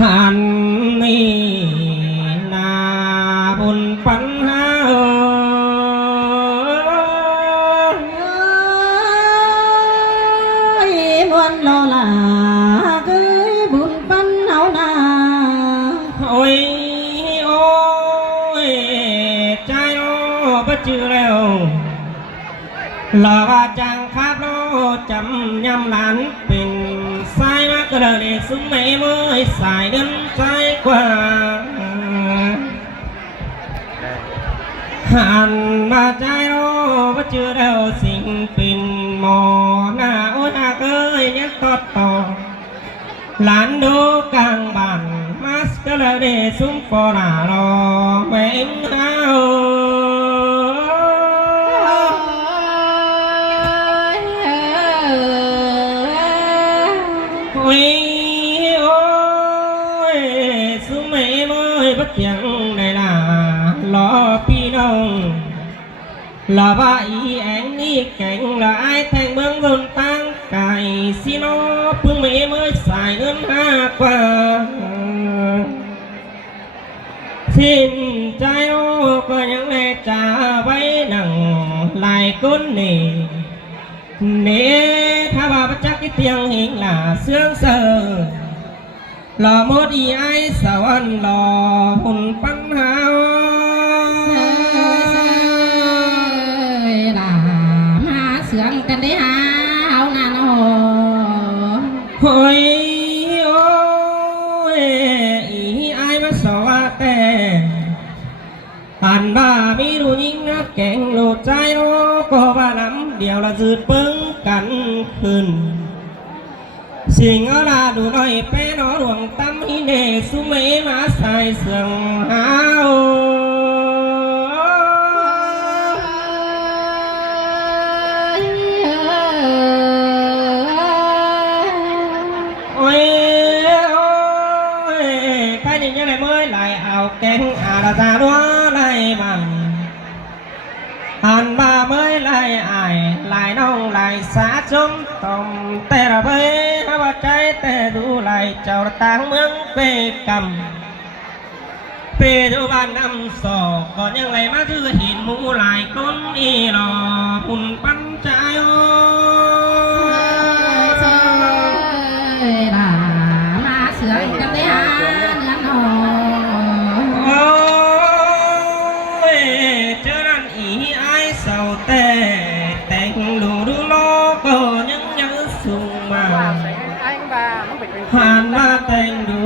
หันนี่นาบุญปัญหามวนโลลาเกยบุญปันเอานาโอ้ยโอ้ยใจโอ้บ่จือแล้วหลอกว่าจังครับโลจำยำหลานเป็นสายมากก็เลยซุ้มไม่เมื่อยสายเดินใจกว่าหันมาใจโอ้บ่จือแล้วสิ่งเป็นหมอหน้าโอ้ยหากเอ้ยยักตอดต่อหลานดูกลางบ้านมาสก็เลยได้ซุ้มฟอน่ารอแม่งเฮาโอ้ยโอ้ยซุ้มไม่เมื่อยบัดยังได้ล่ะรอพี่น้องลาบาอีแองนี่แก่งละไอแทงเมืองบนตั้งไก่สิโนพึ่งไม่เมื่อสายเงิน5 กว่าสิ้นใจโอ้ก็ยังแลจ่าไว้หนังลายก้นนี่เน่ถ้าว่าประจักษ์ที่เตียงหิงล่ะเสื่องเสือหล่อหมดอีไอสวรรค์หล่อหุ่นปัญหาเสืองกันได้หาเอานาโนโอ้ยโอ้ยอีไอมาสวะแต่อันบ้ามีรู้ยิ่งนักแก่งโลดใจโลก็ว่าน้ำเดียวละจืดปึ้งกันขึ้นสิ่งเอาละดูหน่อยเป้นอหลวงตั้มฮิเนสุเมมาใส่เสื่องหาแกงอาราตาดัวไล่บังหันมาเมื่อไล่อายไล่น้องไล่สาจมตอมแต่ระเบิดหัวใจแต่ดูไล่เจ้าต่างเมืองเปกำเปดูบ้านน้ำสอกก่อนยังไงมาถือหินมูไล่ก้นอีหลอหุ่นปั้นใจโอ้มาเสืองกันได้หาเนื้อหนอแต่งดูดูโลก็ยังยังสูงมาผ่านมาแต่งดู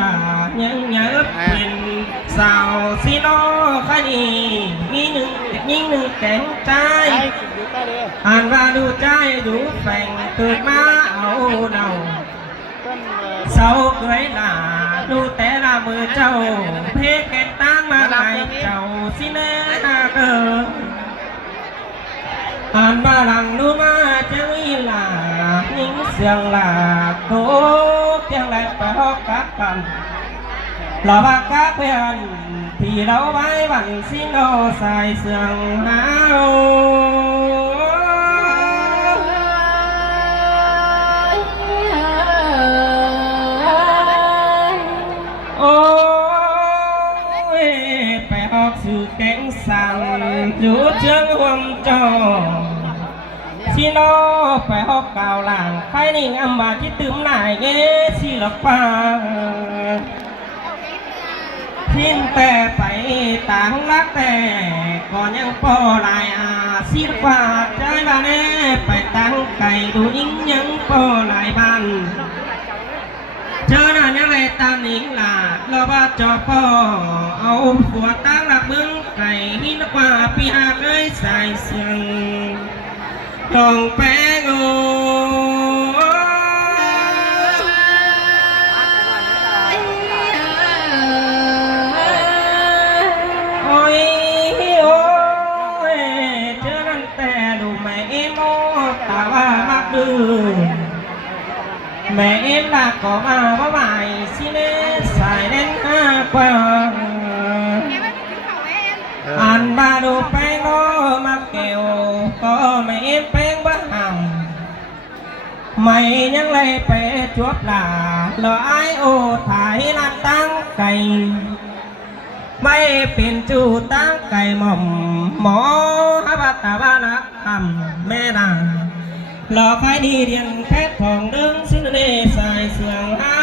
ด่ายังยังเป็นสาวสีโลคดีมีหนึ่งยิ่งหนึ่งแก่งใจอ่านว่าดูใจดูแฝงเกิดมาเอาเนาเศร้าเกยหน้าดูแต่ละมือเจ้าเพกแก่ตั้งมาไหนเจ้าสิเน่าเกินอ่านบาลังดูมาจังอีหลานิ่งเสียงหลาโคเตียงแหลกไปฮอกกักกันหล่อบักกักเพื่อนที่เราไว้บันสิโนใส่เสียงหาวโอ้ยไปออกสู่แก๊งสั่งอยู่เชิงห่วงจอสิโนไปหอกกาวหลังใครนิ่งอำบาที่ตื่มหน่ายเงี้ยสิละป่าทิ้งแต่ไปต่างรักแต่ก่อนยังพอลายสิละป่าใจบ้านไปตั้งไก่ดูยิ่งยังพอลายบ้านเจอหน้ายังไงตาหนิงล่ะเราว่าจอพ่อเอาหัวตั้งหลักมึงไก่หินกว่าปีหาเคยใส่เสียงดองแป้งโอ้ยโอ้ยเจอนั่นแต่ดูแม่เอ็มตาว่ามักดื้อแม่เอ็มรักก็มาว่าใหม่สิเน่ใส่เล่น5 กว่าอันบาดูแป้งโอ้มาเกี่ยวก็ไม่เอ็มแป้งบ้าไม่ยังไรไป chuột là lỡ ai ô thái lan tăng càyไม่เป็นจูตั้งไก่หม่อมหมอฮับตาบ้านักทำแม่นางหล่อไฟดีเรียนแพทย์ทองดึงซึ่งเนสายเสืองเฮา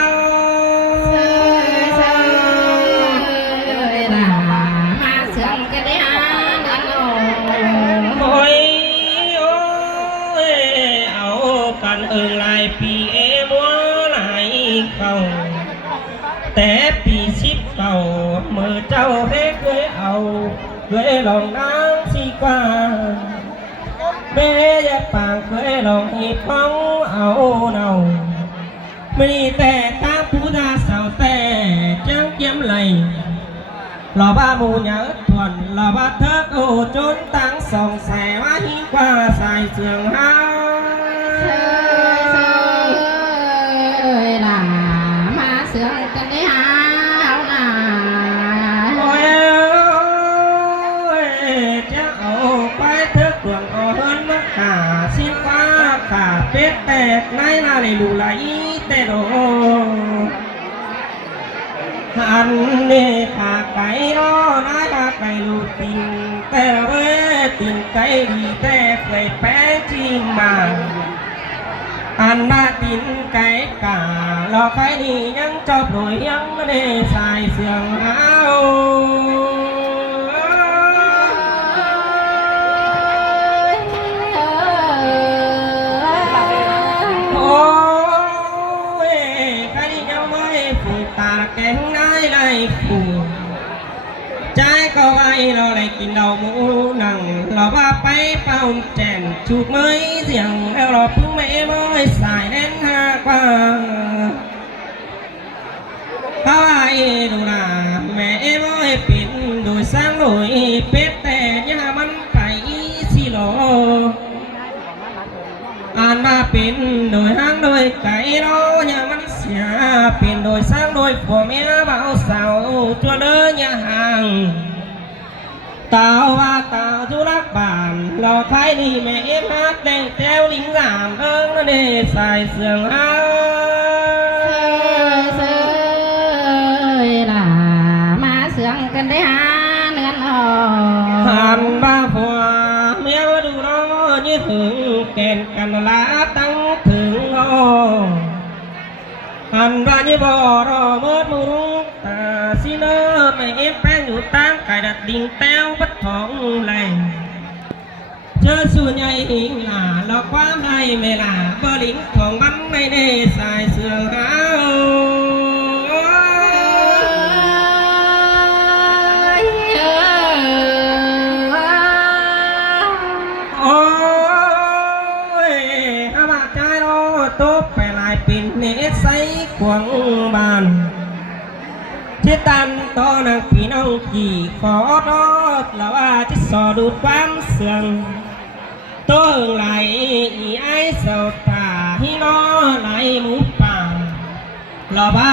มาเสืองกันได้หาเงินโอ้ โอ้ยโอ้ยเอากันลายปีมัวไหลเข้าแต่ปีชิบเก่าเมื่อเจ้าเฮ็ดด้วยเอาด้วยลองน้ำสีกว่าเบยปางด้วยลองหีบเขาเอาเนาไม่แต่ตาผู้ดาสาวแต่จังเยี่ยมไหลหล่อบ้ามูหยาดทวนหล่อบ้าเถิกโอจนตั้งสองแสว่าหิ้งกว่าสายเสืองเฮาล่ะมาเสืองกันได้หาเอาล่ะ โอ้ยจะเอาไปเถิกดวงอ่อนมาขาสิฟ้าขาเป็ดแตกในนาเลยลูไหลแต่โดอันนี้ขาไก่รอนายขาไก่ลูกติงแต่เว้ติงไก่ดีแต่เคยแป้จีมาอันนาตินไก่กาหลอกไก่นี่ยังจอบรวยยังไม่ได้ใส่เสื่องเอาโอ้ยไก่นี่ยังไม่ฝึกตาแก่งนายไรฟูใจก็ไว้เราได้กินเราหมูหนังเราว่าไปเป่าแจนถูกไหมเสียงแล้วเราพึ่งไม่ม้อยสายแน่นหากว่าเพราะว่าดูนะแม่ม้อยปิดโดยสร้างโดยเป็ดแต่ยามันไปสิโลอ่านมาเป็นโดยห้างโดยไก่รอยามันเสียเป็นโดยสร้างโดยผัวเมียเบาสาวจัวเดินยาห่างตาวว่าตาวจุรักบานเราใครนี่แม่เอ็มฮักแดงแต้วลิงสามเอิงนั่นเองใส่เสื่องเอาเสือล่ะมาเสืองกันได้หาเงินออก หันบ้าผัวเมียมาดูรอยี่หึงแกนกันละตั้งถึงรอหันบ้ายี่บ่รอเมื่อมูรุงตาสิเนอไม่เอ็มแป้งอยู่ตั้งไก่ดัดดิ่งแต้วบัดทองแรงเจอส่วนใหญ่หิงหลาเราความให้ไม่หลาบ่ลิงของมันไม่ได้ใส่เสื้อขาวโอ้ยข้ามาใจรอตบไปหลายปีเนใส่ขวางบานที่ตันต่อนางพี่น้องขี่ขอรอดแล้วว่าจะสอดูดความเสื่องตัวไหลอีไอเสาตาที่น้อไหลหมูป่าเราบ้า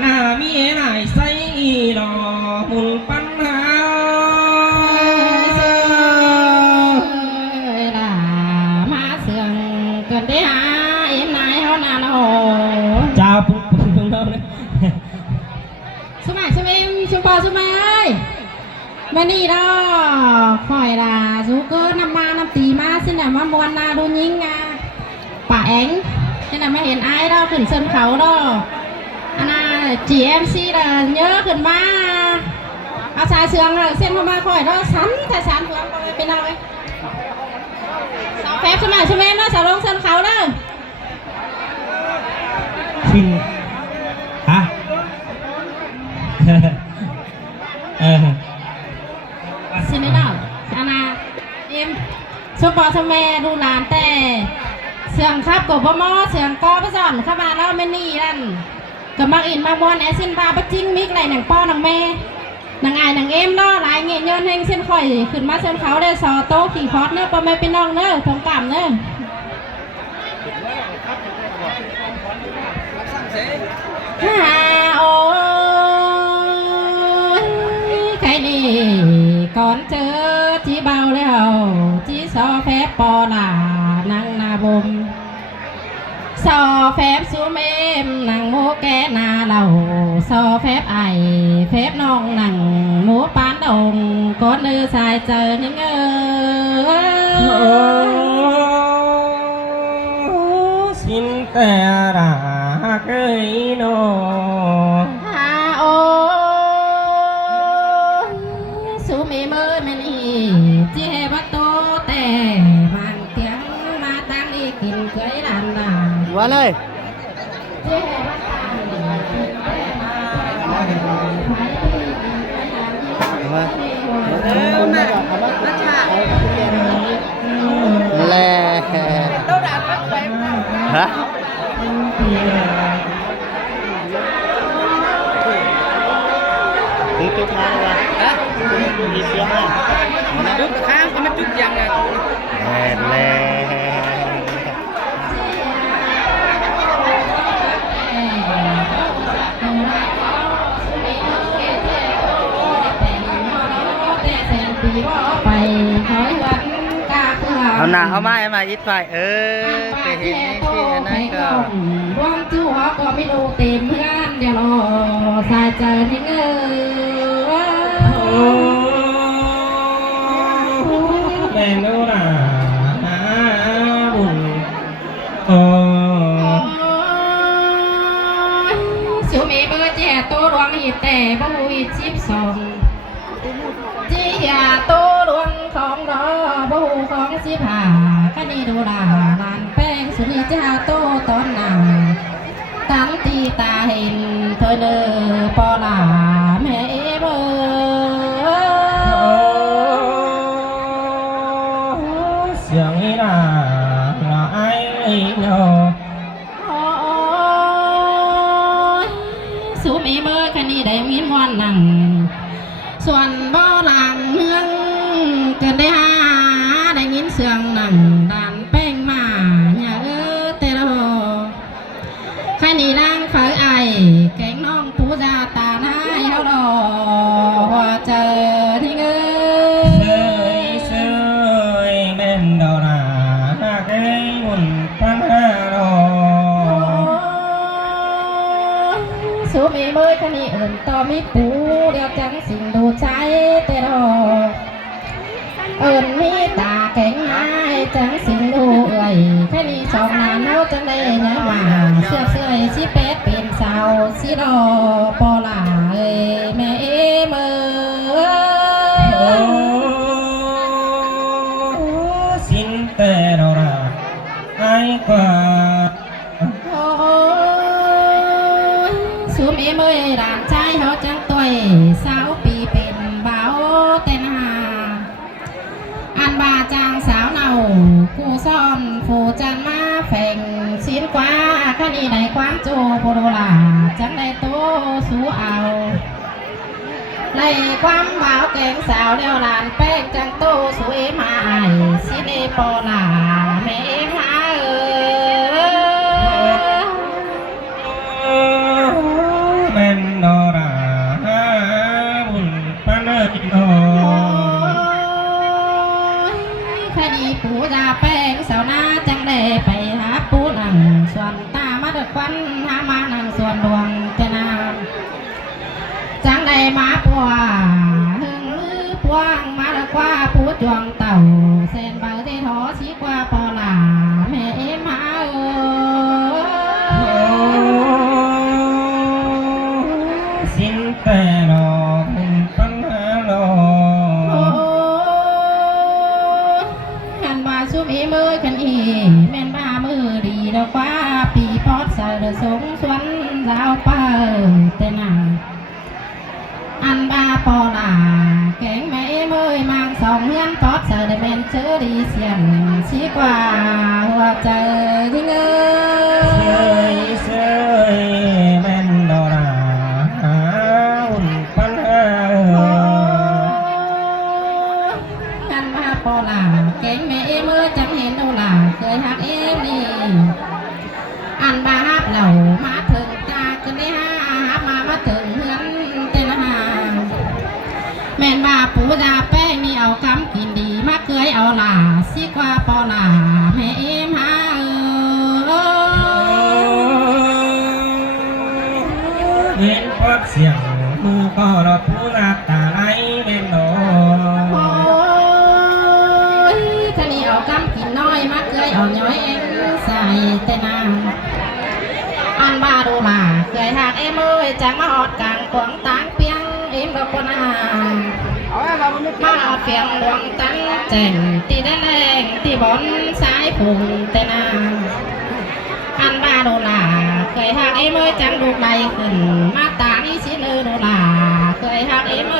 หน้ามีไหนใส่รอหุ่นปัญหาล่ะมาเสืองกันได้หาเอ็มนายเขานานโอ้ เจ้าปุ๊บปุ๊บเท่านั้น สมัยสมัยชุบปอสมัยมานี่ดอข่อยล่ะซูเกอร์น้ำมาน้ำตีมาสินะมามวนนาดูยิงอ่ะป่าเอ็งสินะไม่เห็นไอ้ดอขึ้นเส้นเขาดออันน่ะ GMC เด้อเยอะขึ้นมาเอาสายเสืองเส้นเข้ามาข่อยดอสันแต่สันเพื่อนไปเป็นอะไรสาวแฟบสมัยสมัยเนาะสาวลงเส้นเขาเด้อ ฟินฮะสิไม่ได้อาณาเอ็มสปอร์ตแม่ดูหลานแต่เสียงครับกับบ่มอเสียงกอไปสอนเข้ามาแล้วไม่นี่นั่นกับมักอินมาบอนแอซินบาปจิ้งมิกไหลหนังป้อหนังแม่หนังไอหนังเอ็มเนาะหลายเงี้ยเงินแห่งเส้นข่อยขึ้นมาเส้นเขาได้ซอโต้ขี่พอดเนาะปอแม่พี่น้องเนาะทงกล่ำเนาะโอ้ยใครนี่ก่อนเจอที่เบาแล้วที่ซอแพ้ปอหลานังนาบมส อแฟบซูเมมนางโมแกนาเราซอแฟบไอแฟบน้องนางโมปานดงกดลือสายเจอนึงxinแต่ราเกยโนฮาโอซูเมเมอร์มันอีเจ็บโตแต่บางเตียงมาตั้งอีกินเคยลานดาวันเลยเจ็บแล่ฮะถึงจุดมาเลยวะฮะมีเสียงไหมจุดข้างมันจุดยังไงแล่ไปคอยวันกาเพื่อเอาหน้าเอามาอิดไฟไปเห็นที่นั่นก็รวมจู้ก็ไม่ดูเต็มเพื่อนเดี๋ยวรอสายเจอที่เงยแม่นู้น่ะบุญสูมีเบอร์เจ้าตัวดวงหิแต่บุยชิบสองจียาตัวดวงของรอบูของสิบหาคดีดูดาลานแป้งสุนีเจ้าโตตอนหนาตั้งตีตาเห็นเธอเนอปอลาแม่เบอเสียงนี้น่ะละไอ้เนาะสูมีเบอร์คดีได้มีมวนหนังส่วนบ่อหลังเมืองเกิดได้หาได้ยินเสียงหนังด่านแป้งมาอย่าแต่ละใครนี่ร่างไฟไอแกงน้องผู้จาตาหน้าเฮาดอว่าเจอที่เงเสยแม่นดอนาเกยบุญพันห้าดอสูมีเมื่อคดีอื่นต่อมีปูเดียวจังสิ่งดูใจแต่ดอมีตาแข็งไม้จังสิ่งดูเอ่ยแค่นี้สองนานเอาจังได้เนี่ยว่าเสื้อสิเป็ดเป็นสาวสิดอปอลาแม่เมื่อสิ้นแต่เราละไอ้กว่าสูมีเมื่อด่านใจเขาจังตัวสาวปีเป็นเบาเต้นหาอันบาจางสาวเนากูซ่อนฟูจันมาแฝงสินกว่าคดีในความโจโพโดลาจังได้โตสูเอาในความเบาแกงสาวเดียวลานแป้งจังโตสูเอมาไอสิเนปอลาแม่มาแม่นดอราบุญพันห้าดอคดีปูจาแป้งสาวนาจังได้ไปหาปูนังส่วนตามาดึกวันหามานังส่วนดวงเจนาจังได้มาปัวหึงลือพวงมาดึกว่าปูจวงเต่าเส้นเบาเททอสีกว่าปอลาแม่มาสิ้นแต่ดอกบุญพันห้าดอซุมมือกันอีแม่นบ้ามือดีดอกว่าปีพอดเสดสงสวนสาวเปิดแต่นางอันบ้าปอลาแกงแม่มือมังสองเฮือนพอดเสดแม่นเจอดีเสียงสีกว่าหัวใจที่เงยเสยแม่นดอราบุญพันห้าอันบ้าปอลาแกงแม่เมื่อจังเห็นดูล่ะเคยหักนี่อันบาฮับเหล่ามาถึงตากันได้ฮับมาถึงเฮือนเต้นหาแม่นบาปูดาแป้งนี่เอาคำกินดีมาเคยเอาล่ะสิกว่าปอล่ะแม่มา เห็นพอดเสียงมือก็รอผู้หน้าตาไหลแม่นโน โอ้ยข้านี่เอากำกินน้อยมาเกยเอาย้อยเอ็งใส่แต่น้ำอันบาดูล่ะเคยหากเอ็มเอ้ยจังมาออดกลางกวางตางเปียงเอ็มกับปนามาออดเปียงหลวงตั้งแจ่งตีแดงตีบอนสายพุงแต่น้ำอันบาดูล่ะเคยหากเอ็มเอ้ยจังดูใดขึ้นมาตางอีสิเนอดูล่ะเคยหากเอ็มเอ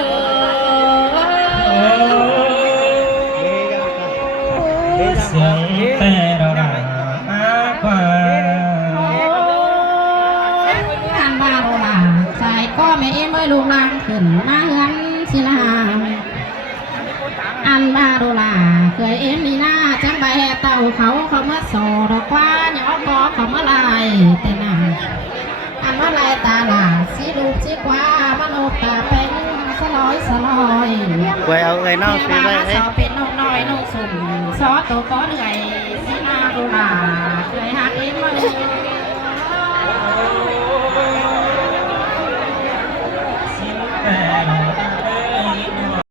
้ย เสียงแต่เราด่ามากกว่า อันบาดูล่ะใส่ก็ไม่เอ็มเอ้ยลูกนางขึ้นมาเฮือนสิลาอันบาดูล่ะเคยเอ็มนี่นาจังใบเต่าเขาเมื่อโสดอกว่าหยอกกอเขาเมื่อลายแต่นาอันว่าลายตาล่ะสีลูกสีกว่ามันโอตาเป็นสลอย ไว้เอาไอ้น้อง เสี เสีย ย ไว้ ว่า เอ้ สอเป็นนกน้อยนกสุ่มซอตัวก็เหนื่อย